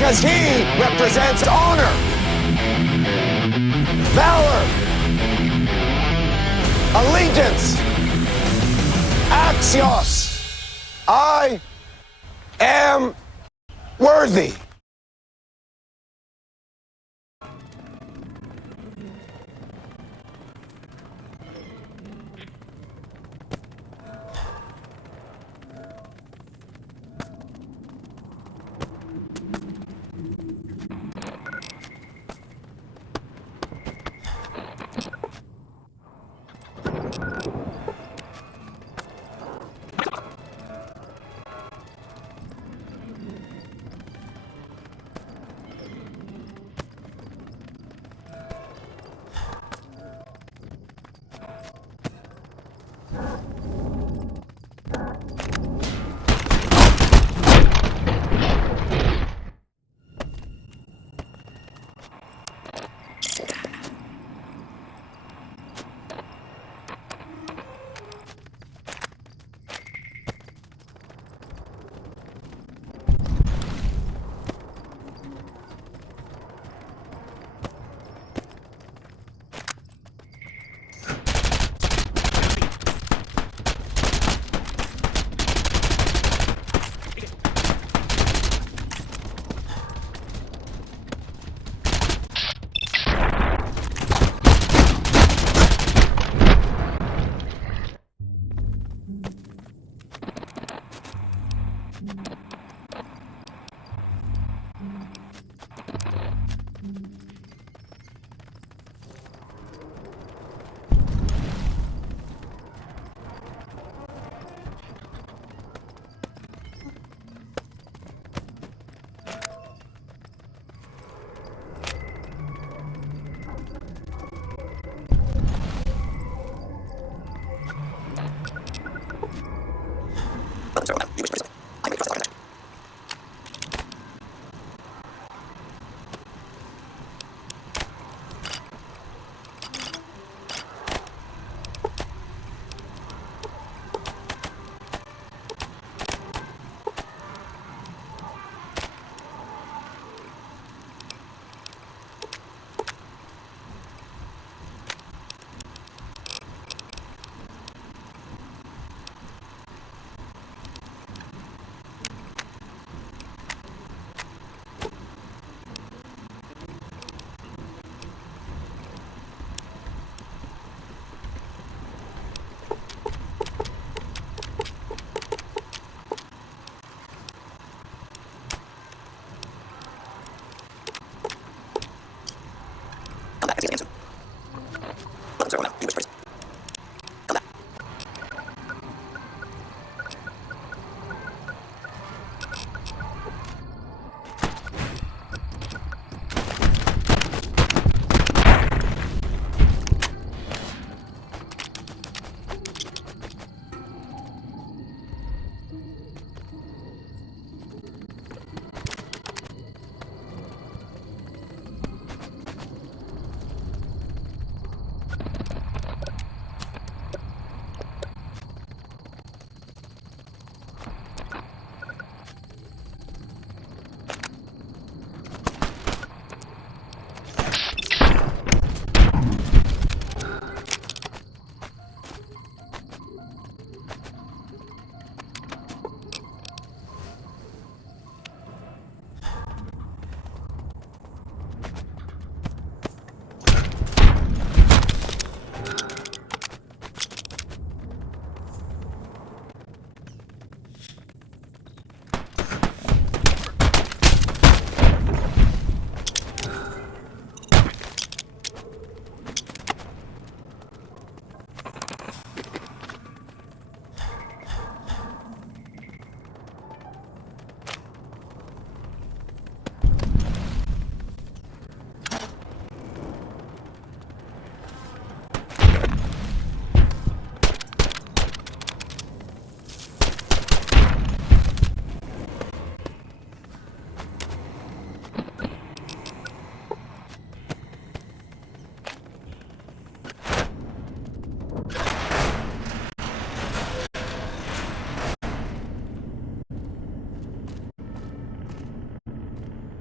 because he represents honor, valor, allegiance, axios. I am worthy.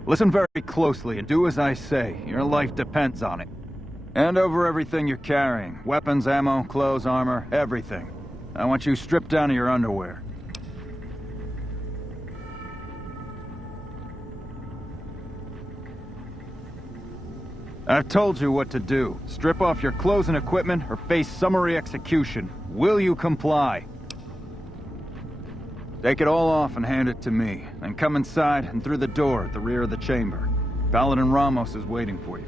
Listen very closely and do as I say. Your life depends on it. Hand over everything you're carrying. Weapons, ammo, clothes, armor, everything. I want you stripped down to your underwear. I've told you what to do. Strip off your clothes and equipment or face summary execution. Will you comply? Take it all off and hand it to me. Then come inside and through the door at the rear of the chamber. Paladin Ramos is waiting for you.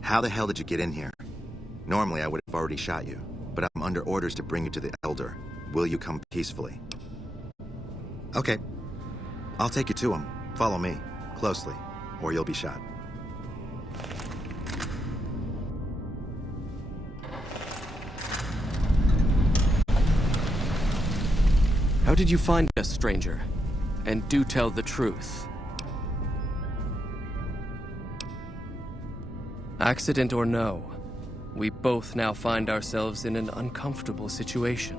How the hell did you get in here? Normally I would have already shot you, but I'm under orders to bring you to the Elder. Will you come peacefully? Okay. I'll take you to him. Follow me, closely, or you'll be shot. How did you find us, stranger? And do tell the truth. Accident or no, we both now find ourselves in an uncomfortable situation.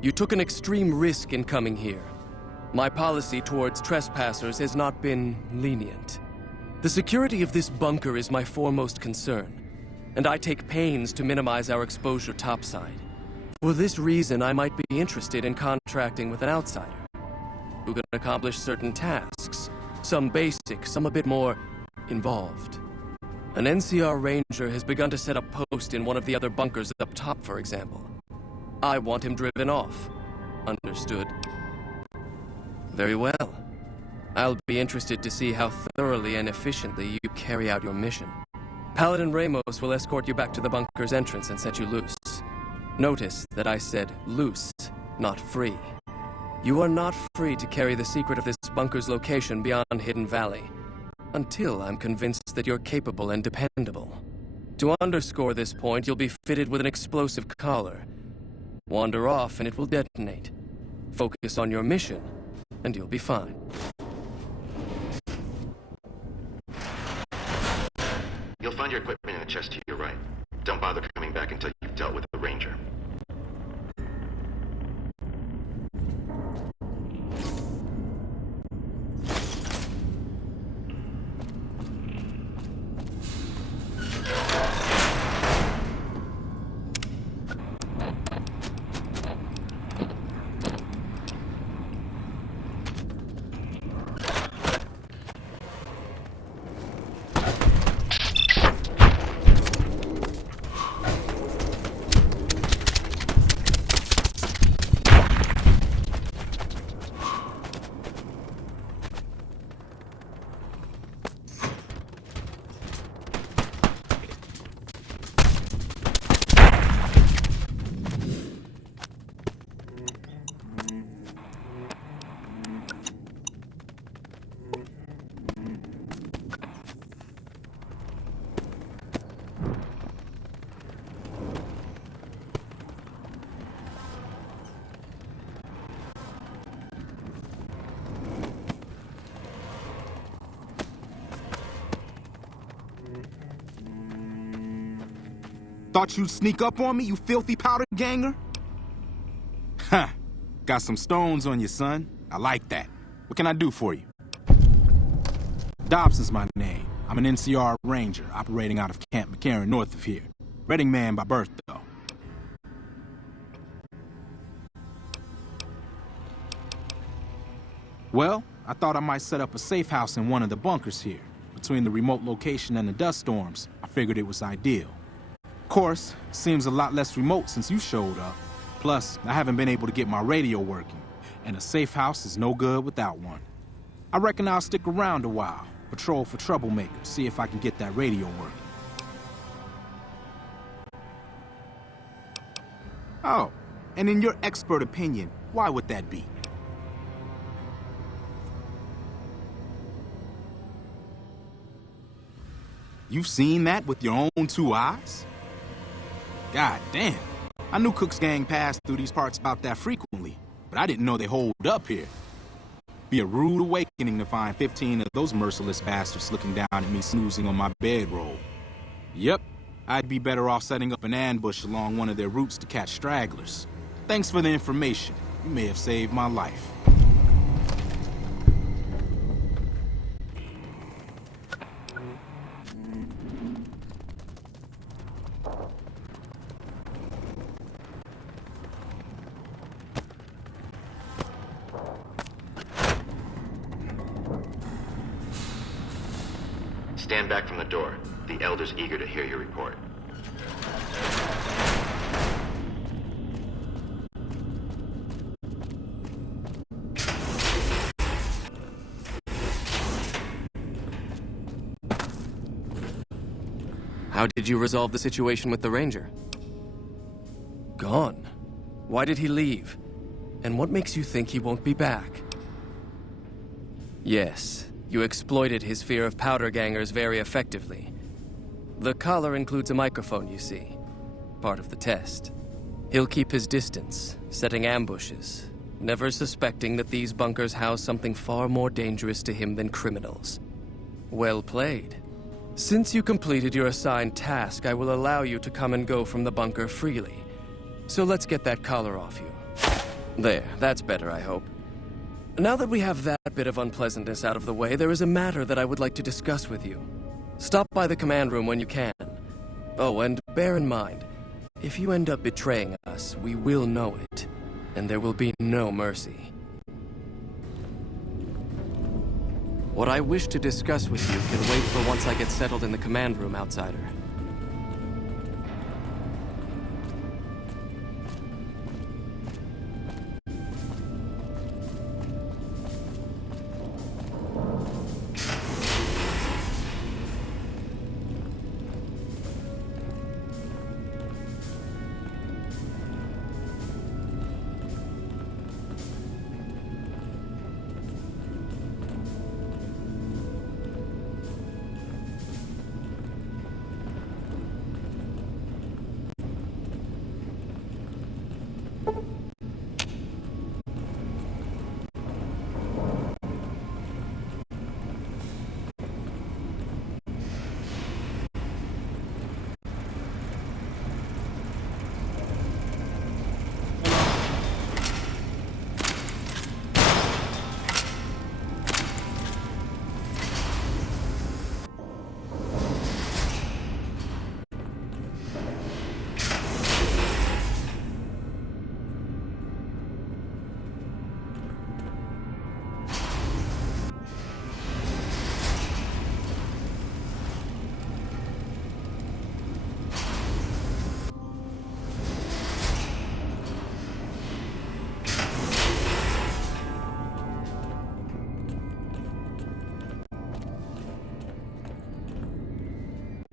You took an extreme risk in coming here. My policy towards trespassers has not been lenient. The security of this bunker is my foremost concern, and I take pains to minimize our exposure topside. For this reason, I might be interested in contracting with an outsider who can accomplish certain tasks, some basic, some a bit more involved. An NCR ranger has begun to set up post in one of the other bunkers up top, for example. I want him driven off. Understood. Very well. I'll be interested to see how thoroughly and efficiently you carry out your mission. Paladin Ramos will escort you back to the bunker's entrance and set you loose. Notice that I said loose, not free. You are not free to carry the secret of this bunker's location beyond Hidden Valley, until I'm convinced that you're capable and dependable. To underscore this point, you'll be fitted with an explosive collar. Wander off and it will detonate. Focus on your mission, and you'll be fine. You'll find your equipment in the chest to your right. Don't bother coming back until you've dealt with the ranger. Thought you'd sneak up on me, you filthy powder ganger? Huh. Got some stones on you, son. I like that. What can I do for you? Dobson's my name. I'm an NCR ranger operating out of Camp McCarran north of here. Reading man by birth, though. Well, I thought I might set up a safe house in one of the bunkers here. Between the remote location and the dust storms, I figured it was ideal. Of course, seems a lot less remote since you showed up. Plus, I haven't been able to get my radio working, and a safe house is no good without one. I reckon I'll stick around a while, patrol for troublemakers, see if I can get that radio working. Oh, and in your expert opinion, why would that be? You've seen that with your own two eyes? God damn. I knew Cook's gang passed through these parts about that frequently, but I didn't know they holed up here. Be a rude awakening to find 15 of those merciless bastards looking down at me snoozing on my bedroll. Yep. I'd be better off setting up an ambush along one of their routes to catch stragglers. Thanks for the information. You may have saved my life. Stand back from the door. The Elder's eager to hear your report. How did you resolve the situation with the Ranger? Gone. Why did he leave? And what makes you think he won't be back? Yes, you exploited his fear of powder gangers very effectively. The collar includes a microphone, you see. Part of the test. He'll keep his distance, setting ambushes, never suspecting that these bunkers house something far more dangerous to him than criminals. Well played. Since you completed your assigned task, I will allow you to come and go from the bunker freely. So let's get that collar off you. There, that's better, I hope. Now that we have that bit of unpleasantness out of the way, there is a matter that I would like to discuss with you. Stop by the command room when you can. Oh, and bear in mind, if you end up betraying us, we will know it, and there will be no mercy. What I wish to discuss with you can wait for once I get settled in the command room, outsider.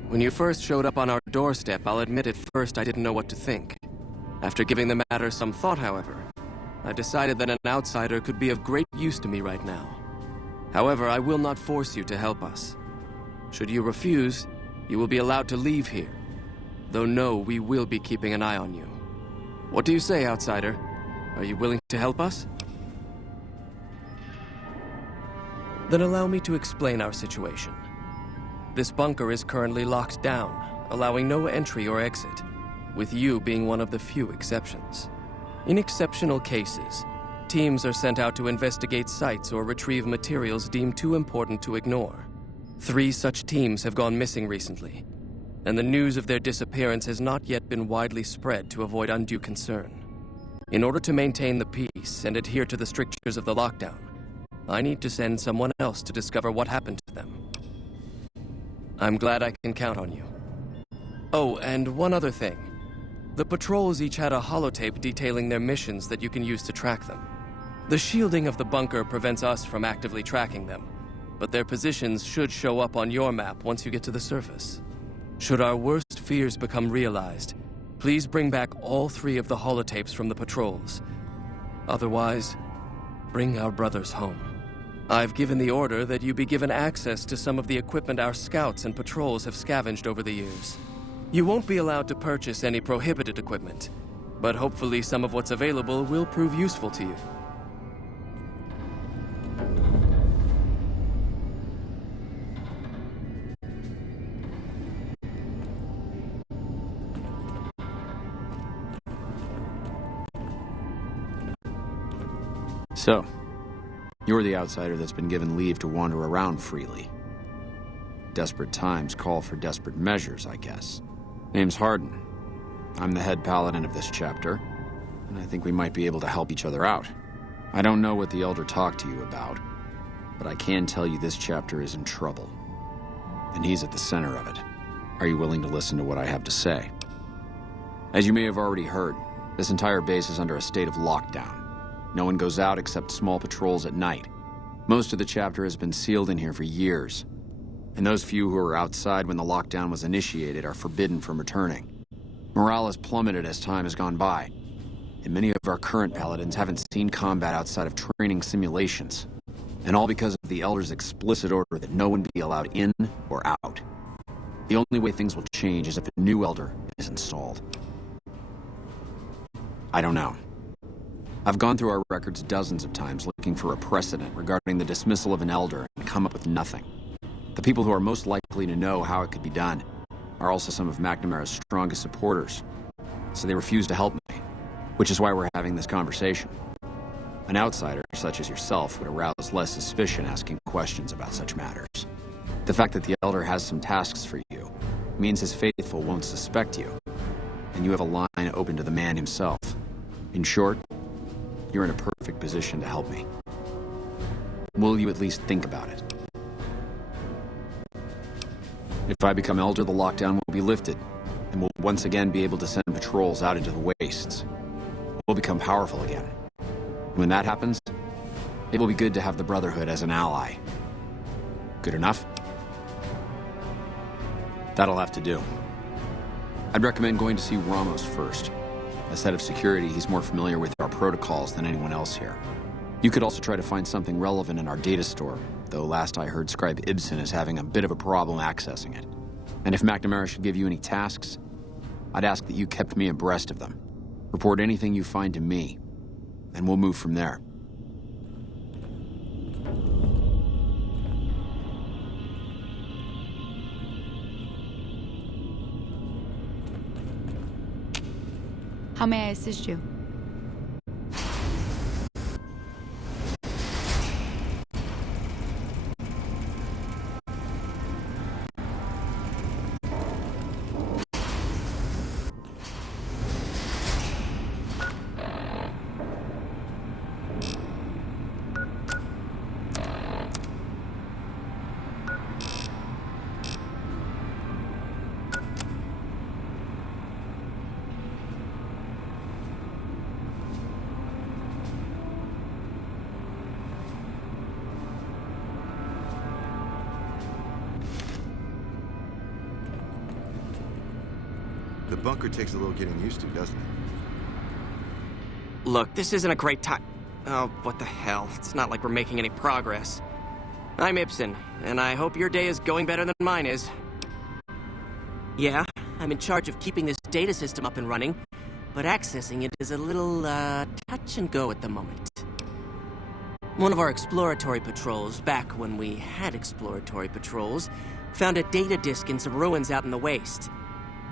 When you first showed up on our doorstep, I'll admit at first I didn't know what to think. After giving the matter some thought, however, I decided that an outsider could be of great use to me right now. However, I will not force you to help us. Should you refuse, you will be allowed to leave here. Though no, we will be keeping an eye on you. What do you say, outsider? Are you willing to help us? Then allow me to explain our situation. This bunker is currently locked down, allowing no entry or exit, with you being one of the few exceptions. In exceptional cases, teams are sent out to investigate sites or retrieve materials deemed too important to ignore. 3 such teams have gone missing recently, and the news of their disappearance has not yet been widely spread to avoid undue concern. In order to maintain the peace and adhere to the strictures of the lockdown, I need to send someone else to discover what happened to them. I'm glad I can count on you. Oh, and one other thing. The patrols each had a holotape detailing their missions that you can use to track them. The shielding of the bunker prevents us from actively tracking them, but their positions should show up on your map once you get to the surface. Should our worst fears become realized, please bring back all 3 of the holotapes from the patrols. Otherwise, bring our brothers home. I've given the order that you be given access to some of the equipment our scouts and patrols have scavenged over the years. You won't be allowed to purchase any prohibited equipment, but hopefully some of what's available will prove useful to you. So, you're the outsider that's been given leave to wander around freely. Desperate times call for desperate measures, I guess. Name's Hardin. I'm the head paladin of this chapter, and I think we might be able to help each other out. I don't know what the Elder talked to you about, but I can tell you this chapter is in trouble. And he's at the center of it. Are you willing to listen to what I have to say? As you may have already heard, this entire base is under a state of lockdown. No one goes out except small patrols at night. Most of the chapter has been sealed in here for years, and those few who were outside when the lockdown was initiated are forbidden from returning. Morale has plummeted as time has gone by, and many of our current paladins haven't seen combat outside of training simulations, and all because of the Elder's explicit order that no one be allowed in or out. The only way things will change is if a new Elder is installed. I don't know. I've gone through our records dozens of times looking for a precedent regarding the dismissal of an Elder and come up with nothing. The people who are most likely to know how it could be done are also some of McNamara's strongest supporters, so they refuse to help me, which is why we're having this conversation. An outsider, such as yourself, would arouse less suspicion asking questions about such matters. The fact that the Elder has some tasks for you means his faithful won't suspect you, and you have a line open to the man himself. In short, you're in a perfect position to help me. Will you at least think about it? If I become Elder, the lockdown will be lifted, and we'll once again be able to send patrols out into the wastes. We'll become powerful again. When that happens, it will be good to have the Brotherhood as an ally. Good enough? That'll have to do. I'd recommend going to see Ramos first. As head of security, he's more familiar with our protocols than anyone else here. You could also try to find something relevant in our data store, though last I heard Scribe Ibsen is having a bit of a problem accessing it. And if McNamara should give you any tasks, I'd ask that you kept me abreast of them. Report anything you find to me, and we'll move from there. How may I assist you? The bunker takes a little getting used to, doesn't it? Look, this isn't a great time. Oh, what the hell. It's not like we're making any progress. I'm Ibsen, and I hope your day is going better than mine is. Yeah, I'm in charge of keeping this data system up and running, but accessing it is a little, touch and go at the moment. One of our exploratory patrols, back when we had exploratory patrols, found a data disk in some ruins out in the waste.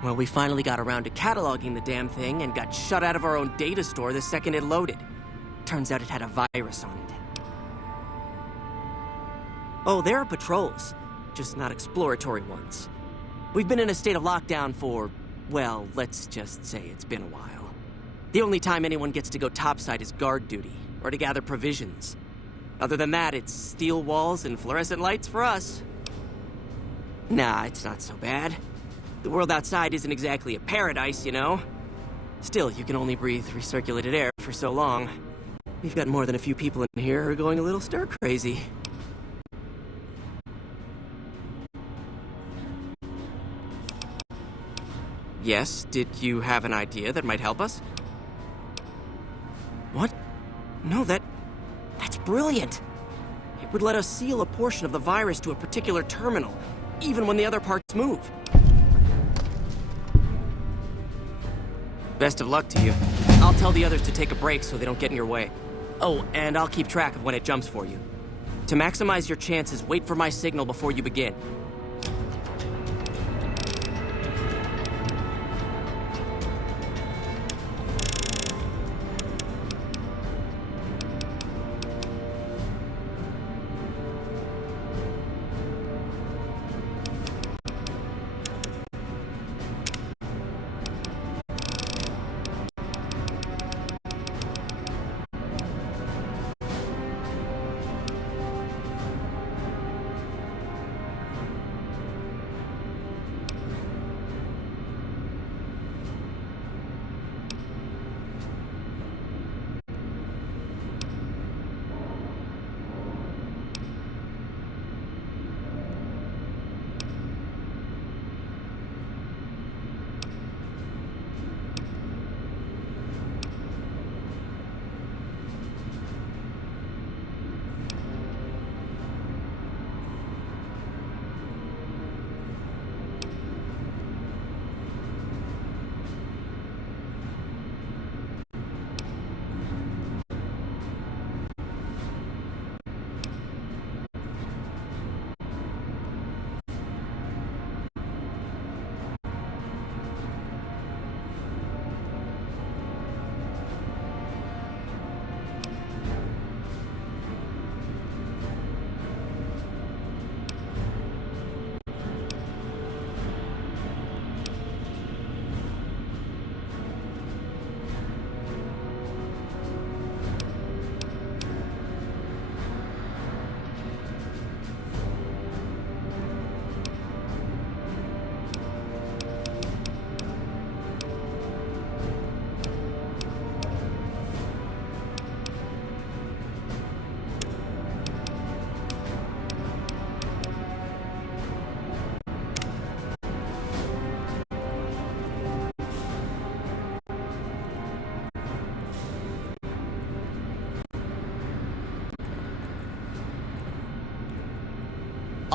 Well, we finally got around to cataloging the damn thing and got shut out of our own data store the second it loaded. Turns out it had a virus on it. Oh, there are patrols, just not exploratory ones. We've been in a state of lockdown for, well, let's just say it's been a while. The only time anyone gets to go topside is guard duty, or to gather provisions. Other than that, it's steel walls and fluorescent lights for us. Nah, it's not so bad. The world outside isn't exactly a paradise, you know? Still, you can only breathe recirculated air for so long. We've got more than a few people in here who are going a little stir-crazy. Yes, did you have an idea that might help us? What? No, that's brilliant. It would let us seal a portion of the virus to a particular terminal, even when the other parts move. Best of luck to you. I'll tell the others to take a break so they don't get in your way. Oh, and I'll keep track of when it jumps for you. To maximize your chances, wait for my signal before you begin.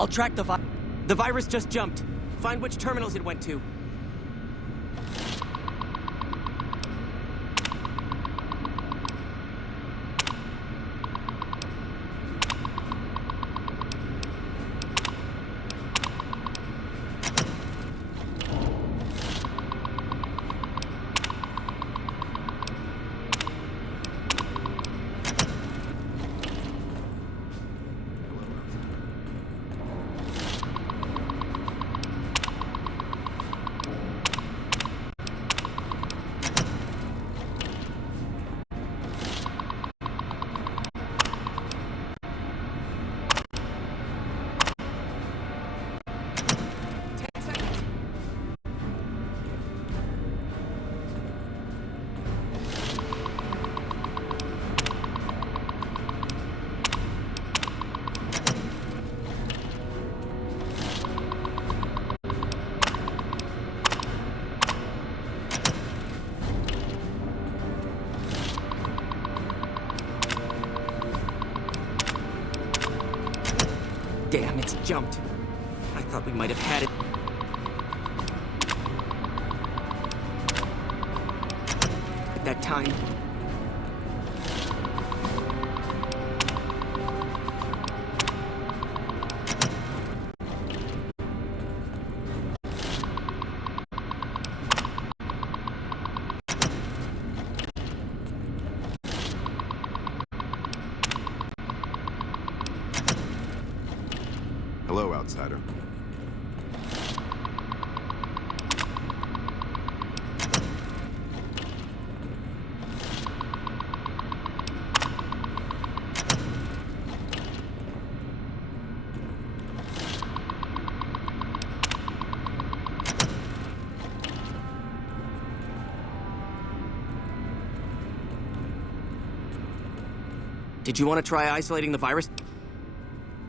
I'll track the virus just jumped. Find which terminals it went to. Damn, it's jumped. I thought we might have had it. At that time. Hello, outsider. Did you want to try isolating the virus?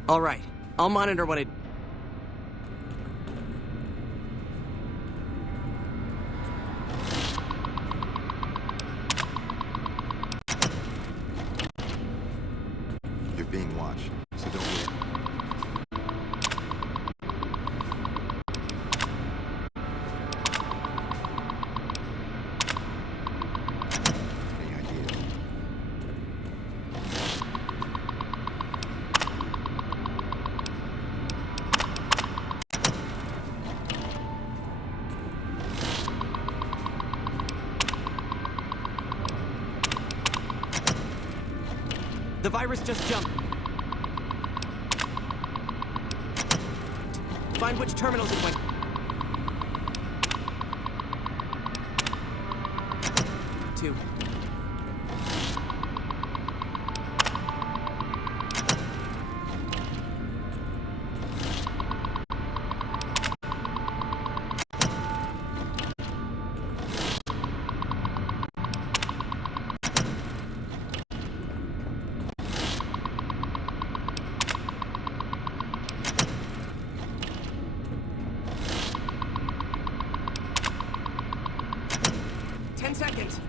All right. I'll monitor when it... You're being watched, so don't wait. Any ideas? The virus just jumped. Find which terminals it went. To. Seconds.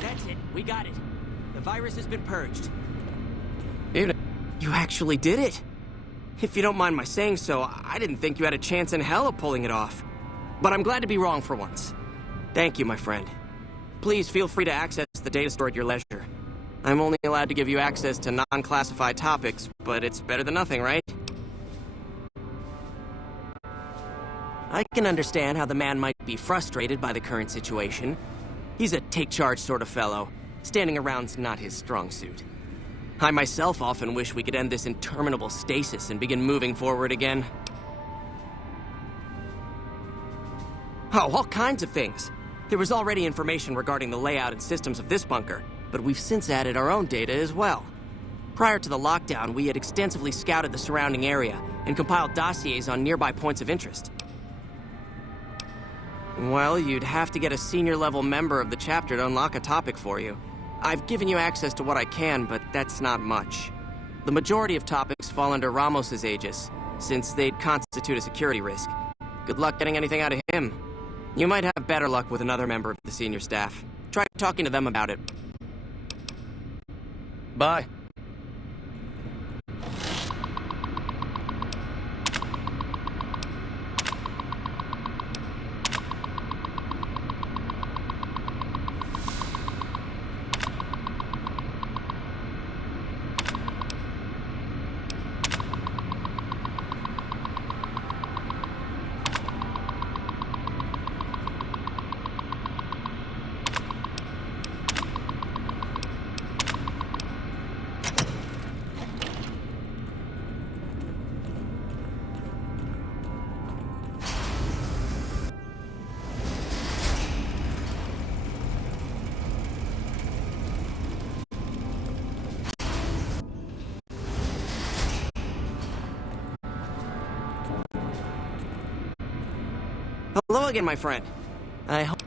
That's it. We got it. The virus has been purged. You actually did it. If you don't mind my saying so, I didn't think you had a chance in hell of pulling it off. But I'm glad to be wrong for once. Thank you, my friend. Please feel free to access the data store at your leisure. I'm only allowed to give you access to non-classified topics, but it's better than nothing, right? I can understand how the man might be frustrated by the current situation. He's a take-charge sort of fellow. Standing around's not his strong suit. I myself often wish we could end this interminable stasis and begin moving forward again. Oh, all kinds of things. There was already information regarding the layout and systems of this bunker, but we've since added our own data as well. Prior to the lockdown, we had extensively scouted the surrounding area and compiled dossiers on nearby points of interest. Well, you'd have to get a senior-level member of the chapter to unlock a topic for you. I've given you access to what I can, but that's not much. The majority of topics fall under Ramos's aegis, since they'd constitute a security risk. Good luck getting anything out of him. You might have better luck with another member of the senior staff. Try talking to them about it. Bye. Hello again, my friend. I hope...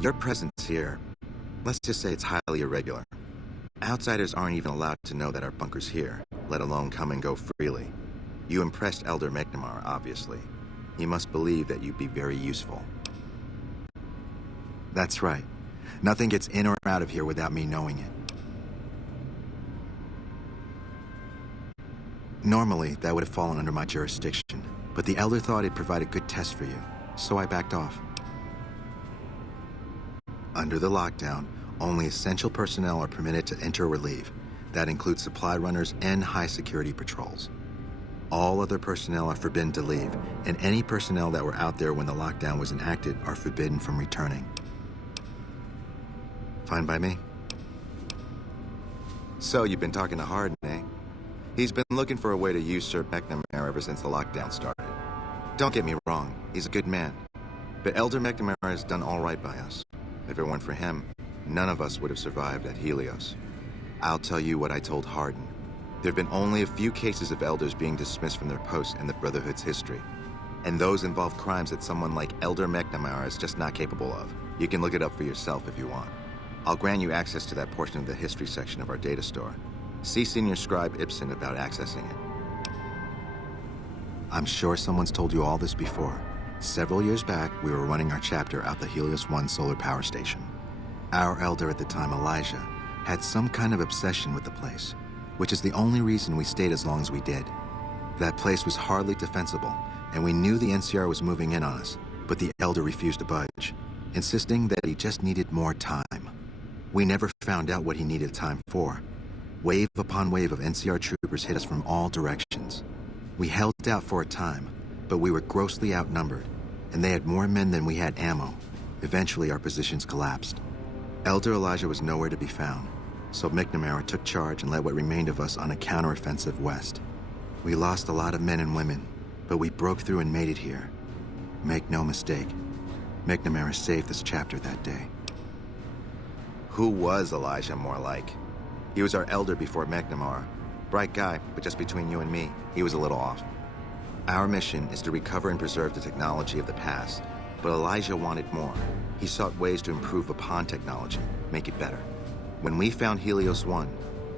Your presence here, let's just say it's highly irregular. Outsiders aren't even allowed to know that our bunker's here, let alone come and go freely. You impressed Elder McNamara, obviously. He must believe that you'd be very useful. That's right. Nothing gets in or out of here without me knowing it. Normally, that would have fallen under my jurisdiction, but the Elder thought it'd provide a good test for you, so I backed off. Under the lockdown, only essential personnel are permitted to enter or leave. That includes supply runners and high-security patrols. All other personnel are forbidden to leave, and any personnel that were out there when the lockdown was enacted are forbidden from returning. Fine by me? So, you've been talking to Hardin, eh? He's been looking for a way to usurp McNamara ever since the lockdown started. Don't get me wrong, he's a good man. But Elder McNamara has done all right by us. If it weren't for him, none of us would have survived at Helios. I'll tell you what I told Hardin. There have been only a few cases of elders being dismissed from their posts in the Brotherhood's history. And those involve crimes that someone like Elder McNamara is just not capable of. You can look it up for yourself if you want. I'll grant you access to that portion of the history section of our data store. See Senior Scribe Ibsen about accessing it. I'm sure someone's told you all this before. Several years back, we were running our chapter out the Helios 1 solar power station. Our elder at the time, Elijah, had some kind of obsession with the place, which is the only reason we stayed as long as we did. That place was hardly defensible, and we knew the NCR was moving in on us, but the elder refused to budge, insisting that he just needed more time. We never found out what he needed time for. Wave upon wave of NCR troopers hit us from all directions. We held out for a time, but we were grossly outnumbered, and they had more men than we had ammo. Eventually, our positions collapsed. Elder Elijah was nowhere to be found, so McNamara took charge and led what remained of us on a counteroffensive west. We lost a lot of men and women, but we broke through and made it here. Make no mistake, McNamara saved this chapter that day. Who was Elijah more like? He was our elder before McNamara. Bright guy, but just between you and me, he was a little off. Our mission is to recover and preserve the technology of the past, but Elijah wanted more. He sought ways to improve upon technology, make it better. When we found Helios 1,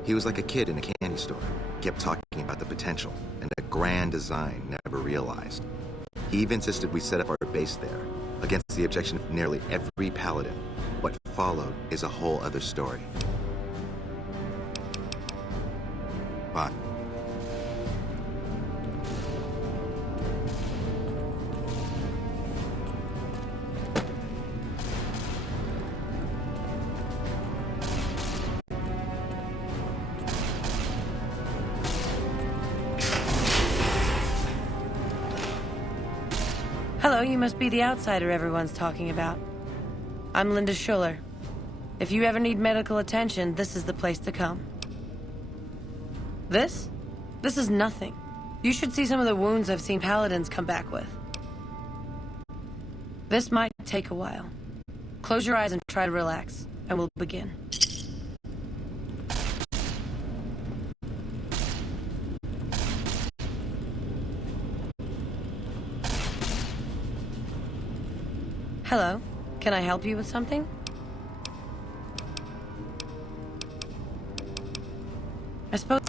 he was like a kid in a candy store, kept talking about the potential and a grand design never realized. He even insisted we set up our base there, against the objection of nearly every paladin. What followed is a whole other story. Bye. Hello. So, you must be the outsider everyone's talking about. I'm Linda Schuller. If you ever need medical attention, this is the place to come. This? This is nothing. You should see some of the wounds I've seen paladins come back with. This might take a while. Close your eyes and try to relax, and we'll begin. Hello. Can I help you with something? I suppose...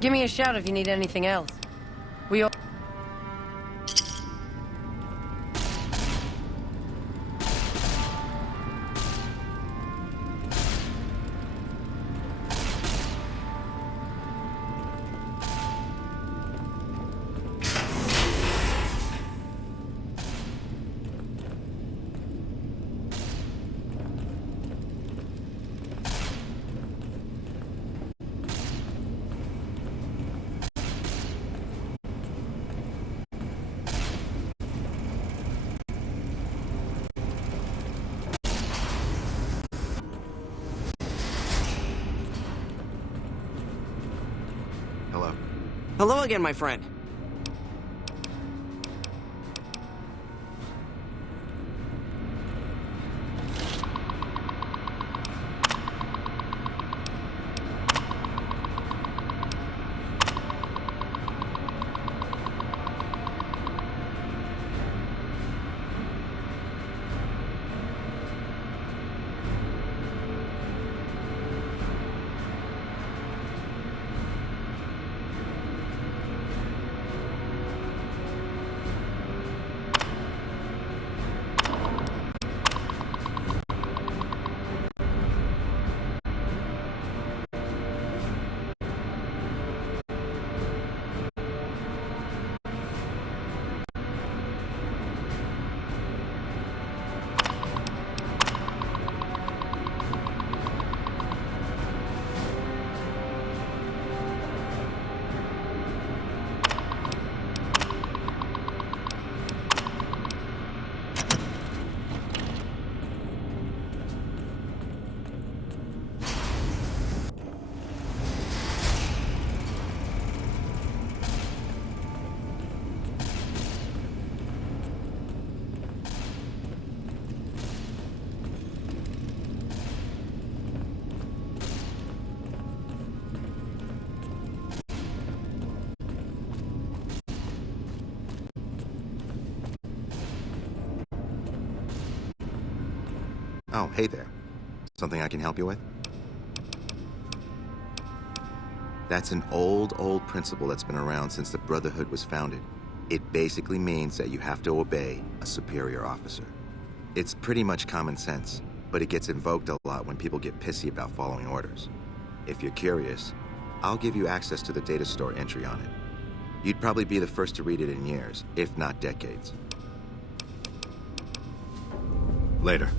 Give me a shout if you need anything else. We all... Hello. Hello again, my friend. Oh, hey there. Something I can help you with? That's an old principle that's been around since the Brotherhood was founded. It basically means that you have to obey a superior officer. It's pretty much common sense, but it gets invoked a lot when people get pissy about following orders. If you're curious, I'll give you access to the data store entry on it. You'd probably be the first to read it in years, if not decades. Later.